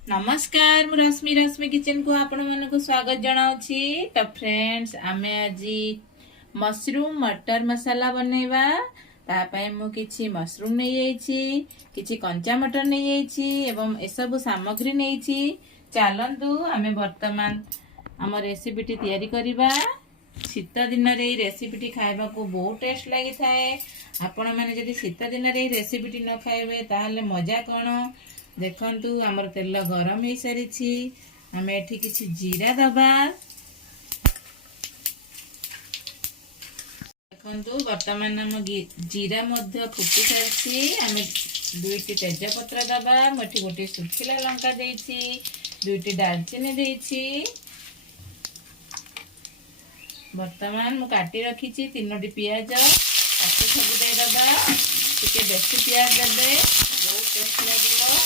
नमस्कार मु रश्मि रश्मि किचन को आपण मन को स्वागत जनाउछि। तो फ्रेंड्स आमे आज मशरूम मटर मसाला बनैबा। ता पय मु किछि मशरूम नै आइछि, किछि कंचा मटर नै आइछि एवं ए सब सामग्री नैछि। चलंतु आमे वर्तमान हम रेसिपीटी तयारी करिबा। शीत दिन रे रेसिपीटी खाइबा को बहुत टेस्ट लागि थाए। आपण माने जदि शीत दिन रे रेसिपीटी न खाइबे ताहले मजा कोन। देखंतु हमर तेल गरम हो सारी आम एठी किछि जीरा दबा। देखंतु वर्तमान हम जीरा मध्य फुटी सारी आम दुईटी तेजपत्र दबा। मुठी गोटे सुखिला लंका देछि, दुईटी दालचीनी देछि। वर्तमान मु काटी रखिछि तीनोटी पियाज ताकू सब दे दबा। टिके बेसी पियाज देबे बहुत टेस्ट लागिवो।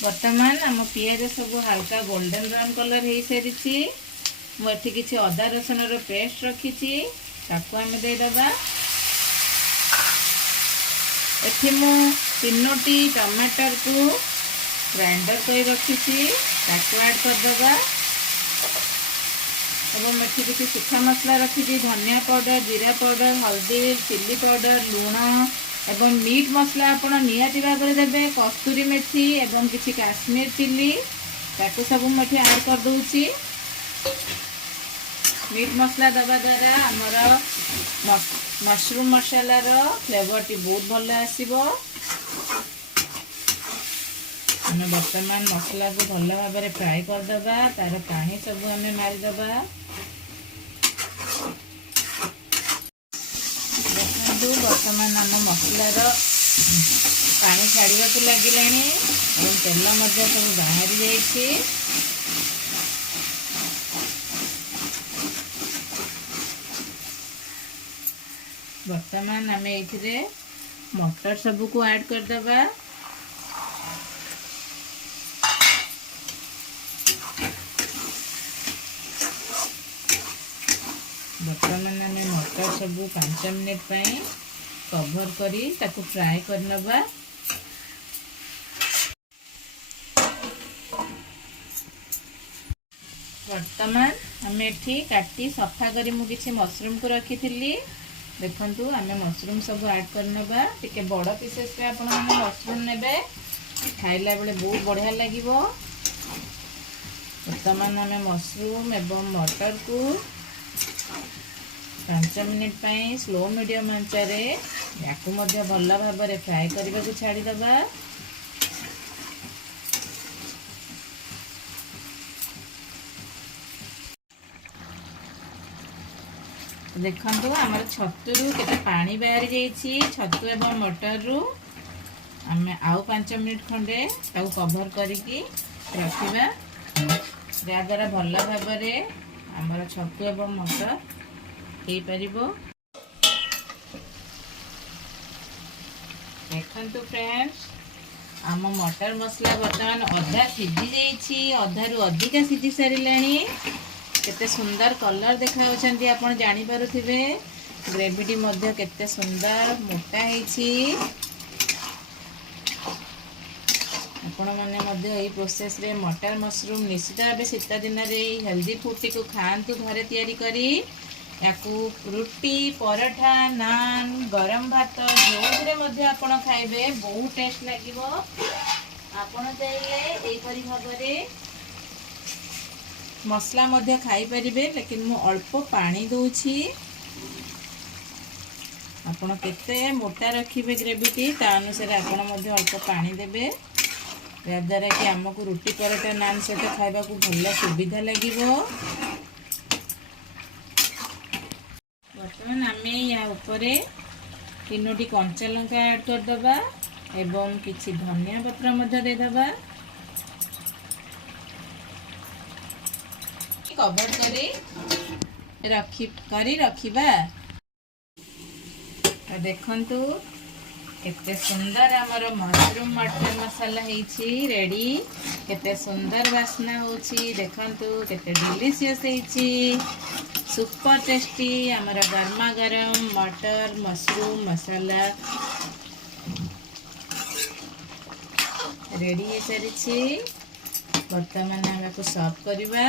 वर्तमान आम पियाज सब हल्का गोल्डन ब्राउन कलर हो सारी मुझे किसी अदा रसुन पेस्ट रखी आम देदबा। एठी मु तीनोटी टमाटर को ग्राइंडर कर रखी ऐड करदबा। एवं एठी किसी सूखा मसला रखी धनिया पाउडर, जीरा पाउडर, हल्दी, चिल्ली पाउडर, लूण एवं मीट मसला आपण निहाती भाव में देवे। कस्तूरी मेथी एवं किसी काश्मीर चिल्ली ताकू सब मुझे ऐड कर दूची। मीट मसला दबा द्वारा आमर मशरूम मसाला रो फ्लेवर टी बहुत भल आसीबो। आम वर्तमान मसला को भल भाव में फ्राए करदबा। तार पानी सब आम मारिदबा। वर्तमान आम मसलार पानी छाड़ा लगे तेल सब बाहरी जाइए। वर्तमान आम ये मटर सब को ऐड करदबा। वर्तमान आम मटर सब 5 मिनट पर कवर करी ताकू फ्राए करनबा। वर्तमान आम एठी काटी सफा करी मु किछि मशरूम को रखी थी। देखंतु आम मशरूम सब ऐड करनबा। टिके बड़ पीसेस पे आपण माने मशरूम नेबे, खाइला बेले बहुत बढ़िया लागिवो। वर्तमान आम मशरूम एवं मटर को 5 मिनट पर स्लो मीडियम आंचरे याकू मध्य भल भाव में फ्राए करने को छाड़ीदबा। देखंतु आमर छतु केते पानी बाहरी जाइछि। छतु एवं मटर रु आम आउ 5 मिनट खंडे ताऊ कवर करिकी रखिबा। जा द्वारा भल भाव में आमर छतु एवं मटर हो पारिबो। देखंतु फ्रेंड्स आम मटर मसला वर्तमान अधा सीझी जाइछि, अधारु अधिका सीझी सारिलाणी। केते सुंदर कलर देखाउछंती आपण जानि पारुथिबे। ग्रेवीटी मध्य केते सुंदर मोटा हेछि। आपण माने मध्य एई प्रोसेस रे मटर मशरूम निश्चित भाव शीत दिन रे हेल्दी फूड टी को खांतु घरे तैयारी करी। याकू रुटी, पराठा, नान, गरम भात जोरे मध्य आपण खाइबे बहुत टेस्ट लागिवो। आपण चाहिले एई परि भाबरे मसला मध्य खाई परिबे, लेकिन मु अल्प पानी दोछि। आपण केते मोटा रखिबे ग्रेवीटी ता अनुसार आपण मध्य अल्प पानी देबे। या द्वारा कि हमकु रुटी, पराठा, नान सहित खाइबा को भल सुविधा लागिवो। वर्तमान आम या उपरे 3टी कंचा लंका ऐड करदबा एवं किछि धनिया पत्र मध्य देदबा। कवर करी रखिबा। देखंतु केते सुंदर आमर मशरूम मटर मसाला हेछि रेडी। केते सुंदर वासना होछि। देखंतु केते डिलीशियस हेछि, सुपर टेस्टी आमर गरमा गरम मटर मशरूम मसाला रेडी हो सारी बर्तमान आम सर्व करवा।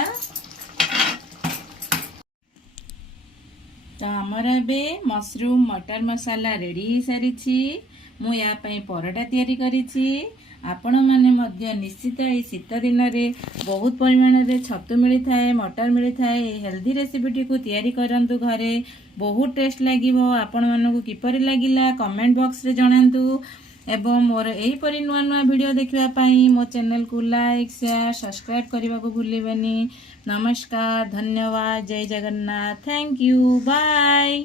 तो आमर ए मशरूम मटर मसाला रेडी हो सारी मु या परोटा तैयारी करिछि। आपण माने मध्य निश्चित ए शीत दिन रे बहुत परिमाण रे छतु मिली थाए मटर मिली थाए हेल्दी रेसिपीटी को तैयारी करंतु घरे बहुत टेस्ट लागिवो। आपण मानकु किपरि लागिला कमेंट बॉक्स रे जणांतु एवं मोर एहीपरि नुआ नुआ वीडियो देखिवा पाई मो चैनल को लाइक शेयर सब्सक्राइब करने को भूलिबेनी। नमस्कार, धन्यवाद, जय जगन्नाथ, थैंक यू, बाय।